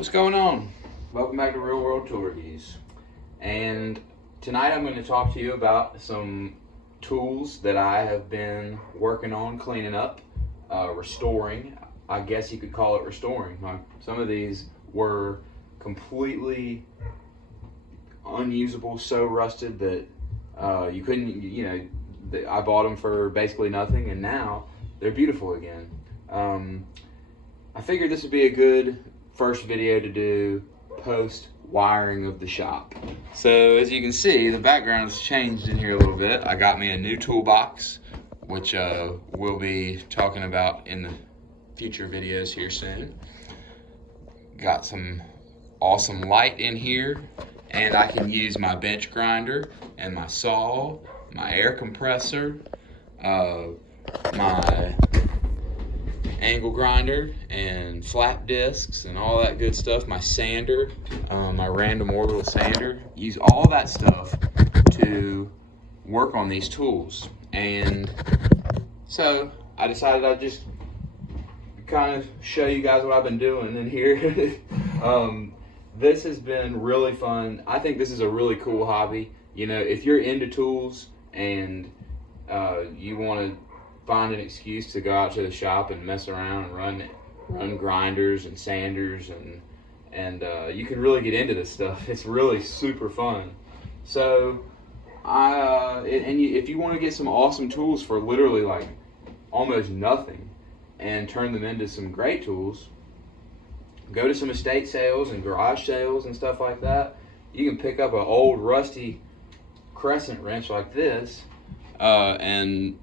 What's going on? Welcome back to Real World Tourgees. And tonight I'm going to talk to you about some tools that I have been working on cleaning up, restoring. I guess you could call it restoring. Some of these were completely unusable, so rusted that you couldn't, I bought them for basically nothing, and now they're beautiful again. I figured this would be a good first video to do post wiring of the shop. So as you can see, the background has changed in here a little bit. I got me a new toolbox, which we'll be talking about in the future videos here soon. Got some awesome light in here, and I can use my bench grinder and my saw, my air compressor, my angle grinder and flap discs and all that good stuff, my sander, my random orbital sander. Use all that stuff to work on these tools. And so I decided I'd just kind of show you guys what I've been doing in here. This has been really fun. I think this is a really cool hobby. You know, if you're into tools and you want to find an excuse to go out to the shop and mess around and run grinders and sanders, and you can really get into this stuff. It's really super fun. So if you want to get some awesome tools for literally like almost nothing and turn them into some great tools, go to some estate sales and garage sales and stuff like that. You can pick up an old rusty crescent wrench like this and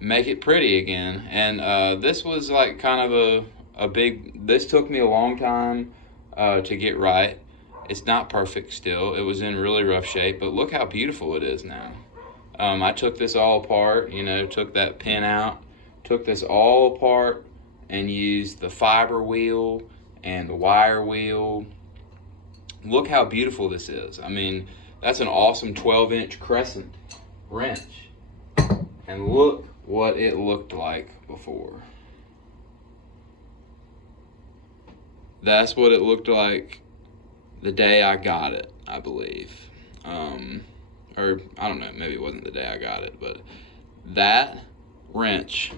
make it pretty again. And this was like kind of a big, this took me a long time to get right. It's not perfect still. It was in really rough shape, but look how beautiful it is now. I took this all apart, took that pin out, took this all apart and used the fiber wheel and the wire wheel. Look how beautiful this is. I mean, that's an awesome 12-inch crescent wrench. And look what it looked like before. That's what it looked like the day I got it, I believe. Or I don't know, maybe it wasn't the day I got it, but that wrench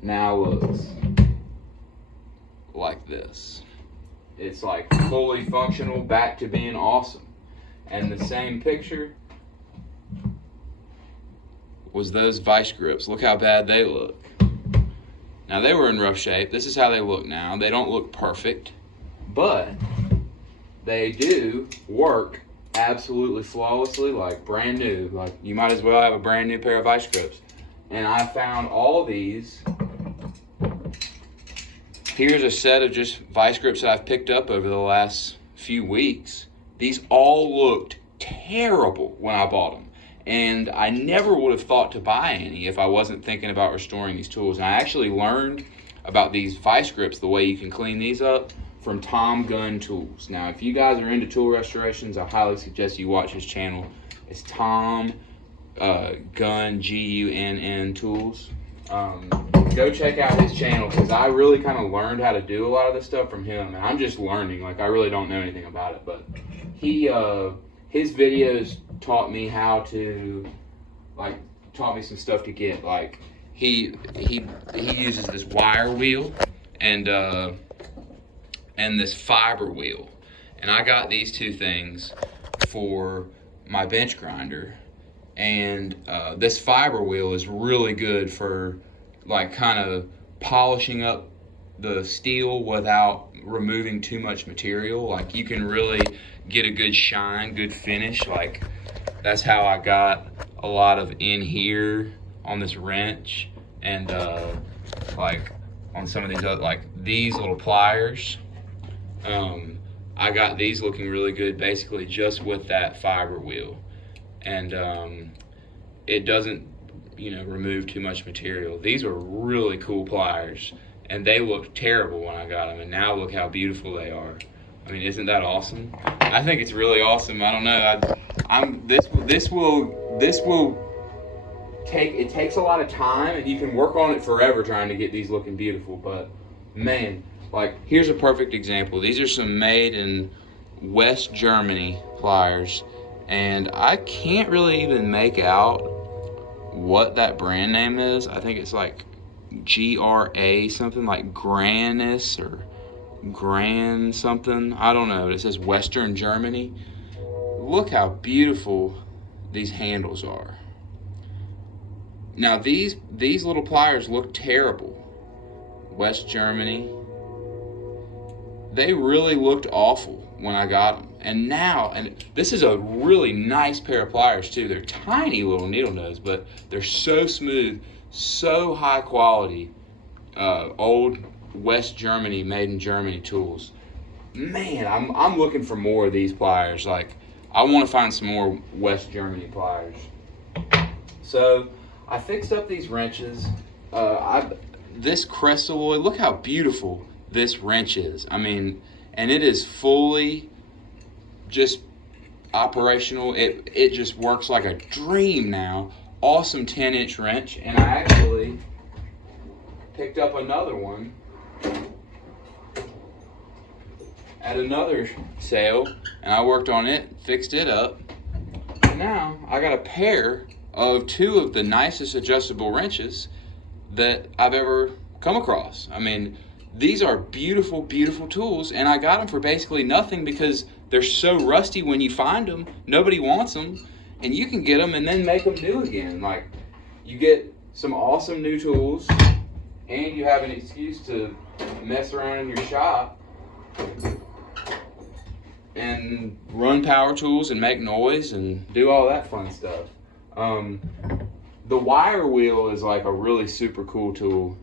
now looks like this. It's like fully functional, back to being awesome. And the same picture was those vice grips. Look how bad they look. Now they were in rough shape. This is how they look now. They don't look perfect, but they do work absolutely flawlessly, like brand new. Like you might as well have a brand new pair of vice grips. And I found all these. Here's a set of just vice grips that I've picked up over the last few weeks. These all looked terrible when I bought them. And I never would have thought to buy any if I wasn't thinking about restoring these tools. And I actually learned about these vice grips, the way you can clean these up, from Tom Gunn Tools. Now, if you guys are into tool restorations, I highly suggest you watch his channel. It's Tom Gunn, Gunn Tools. Go check out his channel, because I really kind of learned how to do a lot of this stuff from him. And I'm just learning. Like, I really don't know anything about it. But his videos taught me how to, taught me some stuff to get. Like, he uses this wire wheel and this fiber wheel. And I got these two things for my bench grinder. And this fiber wheel is really good for, like, kind of polishing up the steel without removing too much material. Like, you can really get a good shine, good finish. Like, that's how I got a lot of in here on this wrench, and like on some of these other, like these little pliers. I got these looking really good basically just with that fiber wheel, and it doesn't remove too much material. These are really cool pliers, and they looked terrible when I got them, and now look how beautiful they are. I mean, isn't that awesome? I think it's really awesome. I don't know. This will take, it takes a lot of time, and you can work on it forever trying to get these looking beautiful. But man, Like, here's a perfect example. These are some made in West Germany pliers, and I can't really even make out what that brand name is. I think it's like GRA, something like Granis or Gran something. I don't know. It says Western Germany. Look how beautiful these handles are. Now these little pliers look terrible. West Germany. They really looked awful when I got them. And now, and this is a really nice pair of pliers too. They're tiny little needle nose, but they're so smooth, so high quality. Old West Germany, made in Germany tools. Man, I'm looking for more of these pliers. Like, I want to find some more West Germany pliers. So I fixed up these wrenches. This Crestalloy, look how beautiful this wrench is. I mean, and it is fully just operational. It just works like a dream now. Awesome 10-inch wrench, and I actually picked up another one at another sale, and I worked on it, fixed it up. And now I got a pair of two of the nicest adjustable wrenches that I've ever come across. I mean, these are beautiful, beautiful tools, and I got them for basically nothing because they're so rusty when you find them. Nobody wants them, and you can get them and then make them new again. Like, you get some awesome new tools, and you have an excuse to mess around in your shop and run power tools and make noise and do all that fun stuff. The wire wheel is like a really super cool tool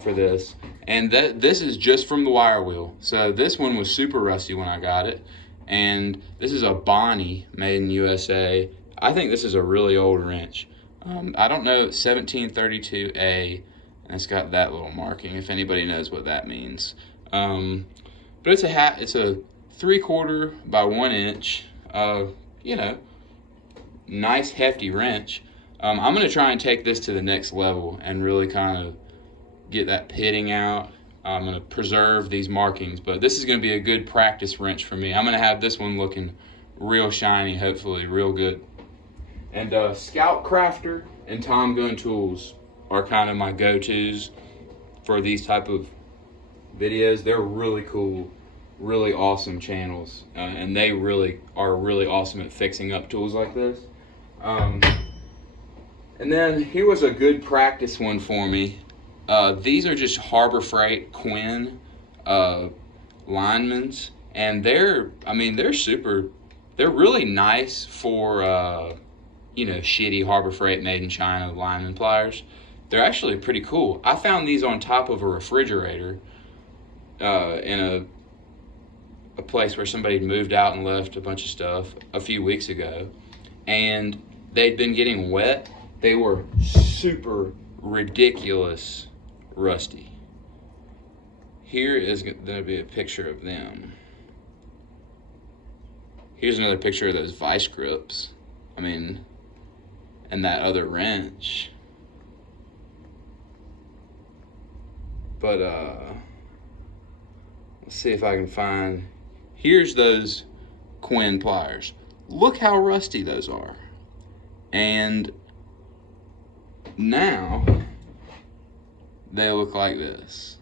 for this, and this is just from the wire wheel. So this one was super rusty when I got it, and this is a Bonnie made in USA. I think this is a really old wrench. I don't know, 1732A, and it's got that little marking if anybody knows what that means. But it's a 3/4 by 1 inch, you know, nice hefty wrench. I'm gonna try and take this to the next level and really kind of get that pitting out. I'm gonna preserve these markings, but this is gonna be a good practice wrench for me. I'm gonna have this one looking real shiny, hopefully real good. And Scout Crafter and Tom Gun Tools are kind of my go-tos for these type of videos. They're really cool, really awesome channels, and they really are really awesome at fixing up tools like this. And then here was a good practice one for me. These are just Harbor Freight Quinn linemen's, and they're really nice for you know, shitty Harbor Freight made in China lineman pliers. They're actually pretty cool. I found these on top of a refrigerator in a place where somebody had moved out and left a bunch of stuff a few weeks ago, and they'd been getting wet. They were super ridiculous rusty. Here is going to be a picture of them. Here's another picture of those vice grips. I mean, and that other wrench. But let's see if I can find. Here's those Quinn pliers. Look how rusty those are. And now they look like this.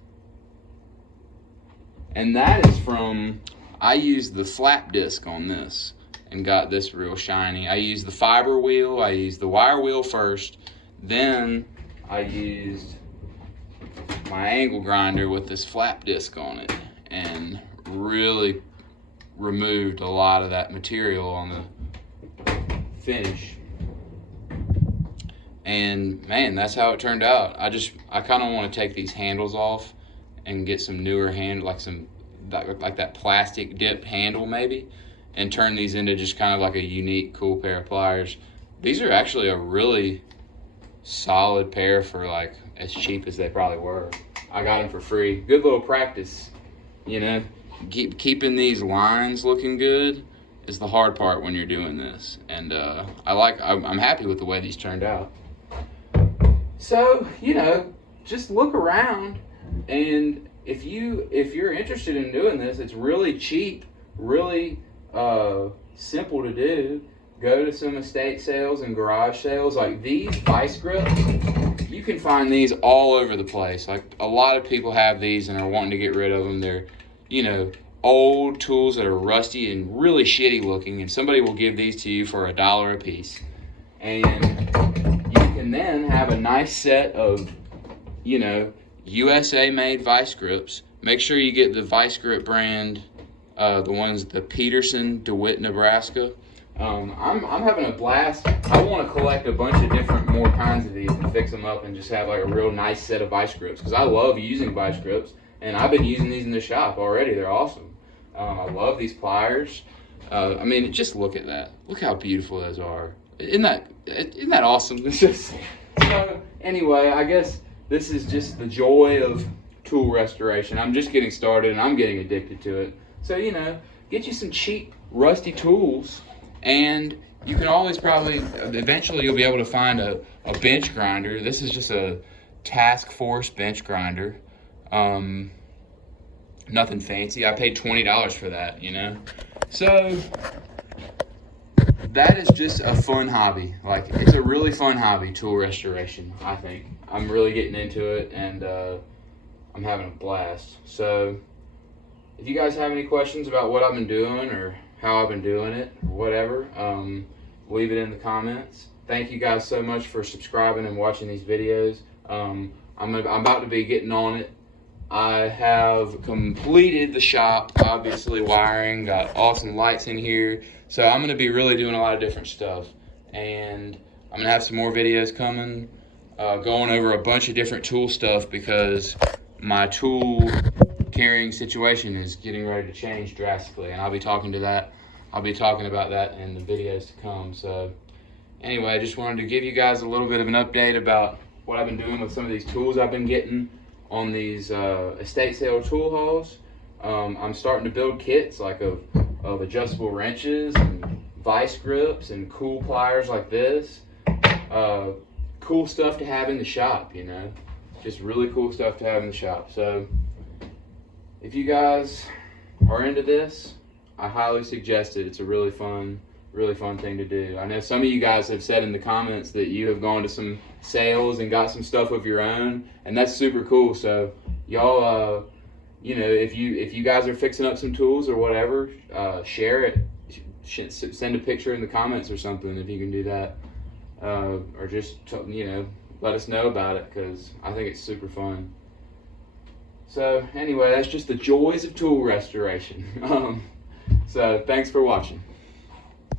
And that is from, I used the flap disc on this and got this real shiny. I used the fiber wheel, I used the wire wheel first, then I used my angle grinder with this flap disc on it and really removed a lot of that material on the finish. And man, that's how it turned out. I kind of want to take these handles off and get some newer like that plastic dip handle maybe, and turn these into just kind of like a unique, cool pair of pliers. These are actually a really solid pair for like as cheap as they probably were. I got them for free. Good little practice, you know. Keeping these lines looking good is the hard part when you're doing this, and I'm happy with the way these turned out. So, you know, just look around and if you're interested in doing this, it's really cheap, really simple to do. Go to some estate sales and garage sales. Like these vice grips, you can find these all over the place. Like a lot of people have these and are wanting to get rid of them. They're, you know, old tools that are rusty and really shitty looking, and somebody will give these to you for $1 a piece. And you can then have a nice set of, you know, USA made vice grips. Make sure you get the vice grip brand, the Peterson, DeWitt, Nebraska. I'm having a blast. I want to collect a bunch of different more kinds of these and fix them up and just have like a real nice set of vice grips, because I love using vice grips, and I've been using these in the shop already. They're awesome. I love these pliers. I mean, just look at that. Look how beautiful those are. Isn't that awesome? It's just, so anyway, I guess this is just the joy of tool restoration. I'm just getting started and I'm getting addicted to it. So, you know, get you some cheap rusty tools, and you can always probably, eventually you'll be able to find a bench grinder. This is just a Task Force bench grinder. Nothing fancy. I paid $20 for that, you know. So that is just a fun hobby. Like, it's a really fun hobby, tool restoration, I think. I'm really getting into it, and I'm having a blast. So if you guys have any questions about what I've been doing or how I've been doing it, or whatever, leave it in the comments. Thank you guys so much for subscribing and watching these videos. I'm about to be getting on it. I have completed the shop, obviously wiring, got awesome lights in here. So I'm going to be really doing a lot of different stuff. And I'm going to have some more videos coming, going over a bunch of different tool stuff, because my tool carrying situation is getting ready to change drastically. And I'll be talking about that in the videos to come. So anyway, I just wanted to give you guys a little bit of an update about what I've been doing with some of these tools I've been getting on these estate sale tool hauls. I'm starting to build kits like of adjustable wrenches and vice grips and cool pliers like this. Cool stuff to have in the shop, you know, just really cool stuff to have in the shop. So if you guys are into this, I highly suggest it. It's a really fun thing to do. I know some of you guys have said in the comments that you have gone to some sales and got some stuff of your own, and that's super cool. So y'all, you know, if you guys are fixing up some tools or whatever, share it. Send a picture in the comments or something if you can do that, or just you know, let us know about it, because I think it's super fun. So anyway, that's just the joys of tool restoration. So thanks for watching.